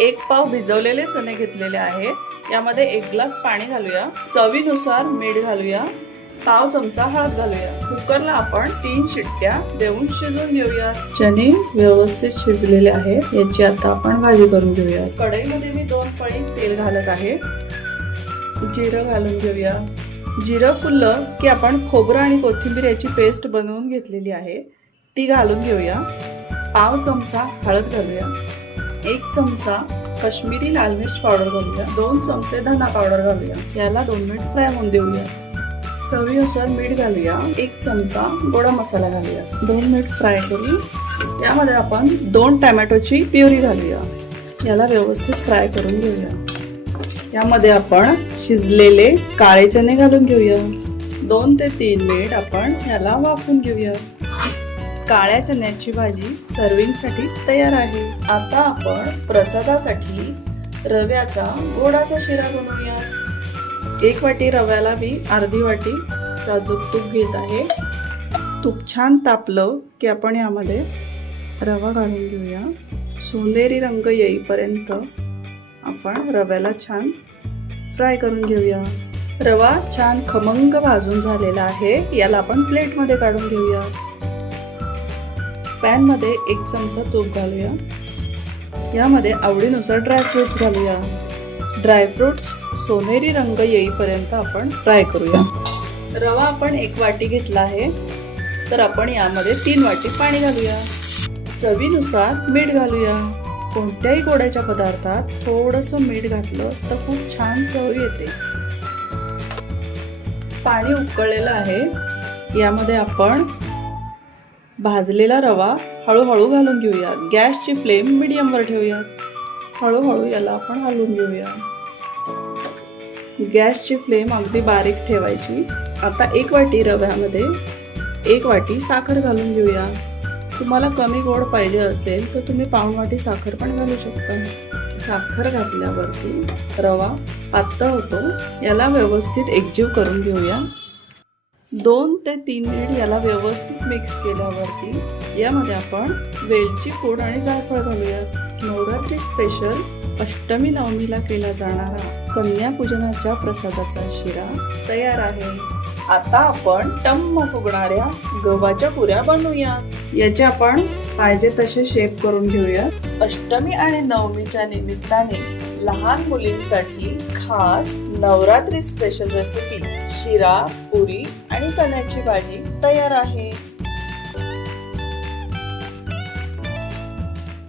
एक पाव भिजवलेले चणे घेतलेले आहे. यामध्ये एक ग्लास पाणी घालूया. चवीनुसार मीठ घालूया. पाव चमचा हळद घालूया. कुकरला आपण तीन शिट्ट्या देऊन शिजवून घेऊया. चणे व्यवस्थित शिजलेले आहे याची आता आपण भाजी करून घेऊया. कढईमध्ये मी दोन पळी तेल घालत आहे. जिरं घालून घेऊया. जिरं फुललं की आपण खोबरं आणि कोथिंबीर याची पेस्ट बनवून घेतलेली आहे. ती घालून घेऊया. पाव चमचा हळद घालूया. एक चमचा काश्मीरी लाल मिर्च पावडर घालूया. दोन चमचे धना पावडर घालूया. याला दोन मिनिट फ्राय होऊन देऊया. चवीनुसार मीठ घालूया. एक चमचा गोडा मसाला घालूया. दोन मिनिट फ्राय करू यामध्ये आपण दोन टॅमॅटोची प्युरी घालूया. याला व्यवस्थित फ्राय करून घेऊया. यामध्ये आपण शिजलेले काळे चणे घालून घेऊया. दोन ते तीन मिनिट आपण याला वाफून घेऊया. काळ्या चण्याची भाजी सर्विंगसाठी तयार आहे. आता आपण प्रसादासाठी रव्याचा गोडाचा शिरा बनवूया. एक वाटी रव्याला मी अर्धी वाटी साजूक तूप घेत आहे. तूप छान तापलं की आपण यामध्ये रवा घालून घेऊया. सोनेरी रंग येईपर्यंत आपण रव्याला छान फ्राय करून घेऊया. रवा छान खमंग भाजून झालेला आहे. याला आपण प्लेटमध्ये काढून घेऊया. पॅनमध्ये एक चमचा तूप घालूया. यामध्ये आवडीनुसार ड्रायफ्रुट्स घालूया. ड्रायफ्रुट्स सोनेरी रंग येईपर्यंत आपण फ्राय करूया. रवा आपण एक वाटी घेतला आहे. तर आपण यामध्ये तीन वाटी पाणी घालूया. चवीनुसार मीठ घालूया. कोणत्याही गोड्याच्या पदार्थात थोडंसं मीठ घातलं तर खूप छान चव येते. पाणी उकळलेलं आहे. यामध्ये आपण भाजलेला रवा हळूहळू घालून घेऊया गॅसची फ्लेम मिडियमवर ठेवूयात. हळूहळू याला आपण हलवून घेऊया. गॅसची फ्लेम अगदी बारीक ठेवायची. आता एक वाटी रव्यामध्ये एक वाटी साखर घालून घेऊया. तुम्हाला कमी गोड पाहिजे असेल तर तुम्ही पाऊण वाटी साखर पण घालू शकता. साखर घातल्यावरती रवा पातळ होतो. याला व्यवस्थित एकजीव करून घेऊया. दोन ते तीन मिनिट याला व्यवस्थित मिक्स केल्यावरती यामध्ये आपण वेलची पूड आणि जायफळ घालूयात. नवरात्री स्पेशल अष्टमी नवमीला केला जाणारा कन्यापूजनाच्या प्रसादाचा शिरा तयार आहे. आता आपण टम्म फुगणाऱ्या गव्हाच्या पुऱ्या बनवूया. याचे आपण पाहिजे तसे शेप करून घेऊया अष्टमी आणि नवमीच्या निमित्ताने लहान मुलींसाठी खास नवरात्री स्पेशल रेसिपी शिरा पुरी आणि चण्याची भाजी तयार आहे.